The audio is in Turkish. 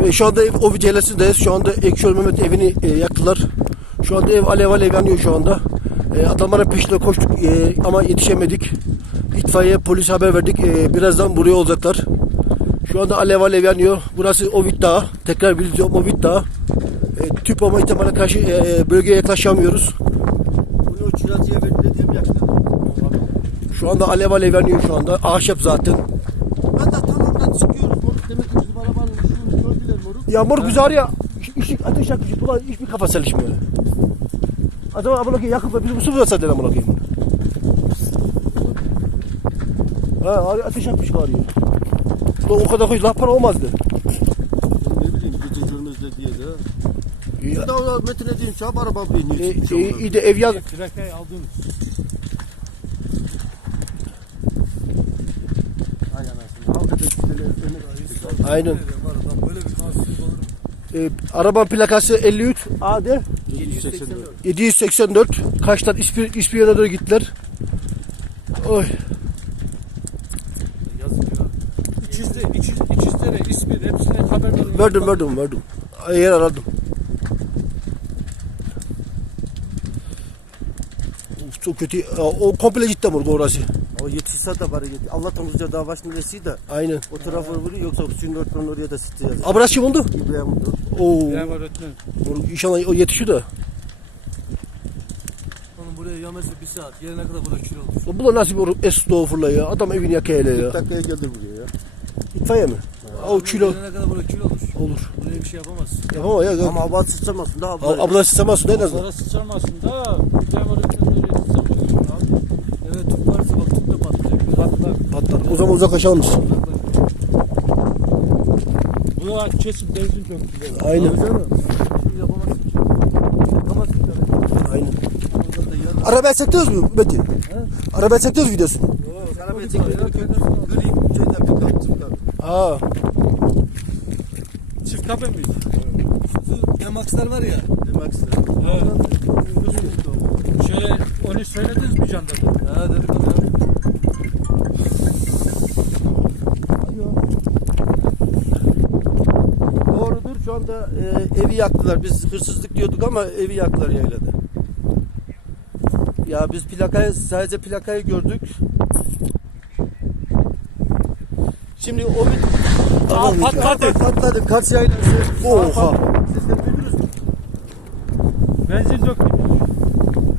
Evet, şu anda ev Ovi Cehlesi'ndeyiz. Şu anda Ekşi Mehmet evini e, yaktılar. Şu anda ev alev alev yanıyor şu anda. E, adamların peşine koştuk e, ama yetişemedik. İtfaiye polis haber verdik. E, birazdan buraya olacaklar. Şu anda alev alev yanıyor. Burası Ovid Dağı. Tekrar bildiğim Ovid Dağı. E, tüp olma ihtimaline karşı e, bölgeye yaklaşamıyoruz. Bunu çıracıya verdiğim yakta. Şu anda alev alev yanıyor şu anda. Ahşap zaten. Ben de tam oradan çıkıyorum. Yağmur güzel ya. Işık ateş yakıcı. Buna hiçbir kafa çalışmıyor. Acaba amına koyayım yakıp da biz bu sıfır zaten amına koyayım. Ha ateş yakmış arıyor. Ulan o kadar koy lahpan olmazdı. Ne bileyim gece görmezler diye de. Ya, Bir de o Metin dediğin şahap araba e, biniyor. e, iyi de ev yan. Plakayı aldınız. Ay anasını. Halka da güzel öne Aynen. Böyle bir kansızlık olur. E, arabanın plakası 53 AD 784. 784. Kaçtan İspir, İspiyona doğru gittiler. Oy. Yazık ya. İçizde, içiz, içizlere, İsmet hepsine haber verin. Verdim verdim verdim. Yer aradım. Çok kötü. O komple cidden vurdu orası. O yetişse de bari yetiş. Allah'tan uzca daha başını versi de Aynen. o tarafı vuruyor yoksa suyun örtmenin oraya da sıçrayacak. Abras kim oldu? İbrahim vurdu. Oo. Ben öğretmen. İnşallah o yetişiyor da. Oğlum buraya yamesi bir saat. Gelene kadar burada kül olur. Bu da nasıl bir estağfurullah ya. Adam evini hele ya. Bir dakikaya geldi buraya ya. İtfaiye mi? O kilo. Gelene kadar burada kül olur. Olur. Buraya bir şey yapamaz. Yapamam ya. Ama abla sıçramasın da abla. Ab- Abla sıçramazsın en azından. Sonra sıçramasın da İbrahim öğretmenleri sıçramasın. Evet tüp varsa bak tüp de patlayacak. Patlar. Patlar. O zaman uzaklaşalım biz. Bu da kesin benzin çok güzel. Aynen. Aynen. Arabaya çektiniz mi Metin? Arabaya çektiniz videosu. Arabaya çekiyor. Gri şeyden bir kaptım da. Aa. Çift kafe miydi? Şu Emax'lar var ya. İstedim. Evet. Şey, onu söylediniz mi jandarma? Ha dedik onu. Doğrudur şu anda e, evi yaktılar. Biz hırsızlık diyorduk ama evi yaktılar yaylada. Ya biz plakayı sadece plakayı gördük. Şimdi o bir Aa, patladı. patladı. Kars yaylası. Oha. Siz de duydunuz mu? Benzin döktüm.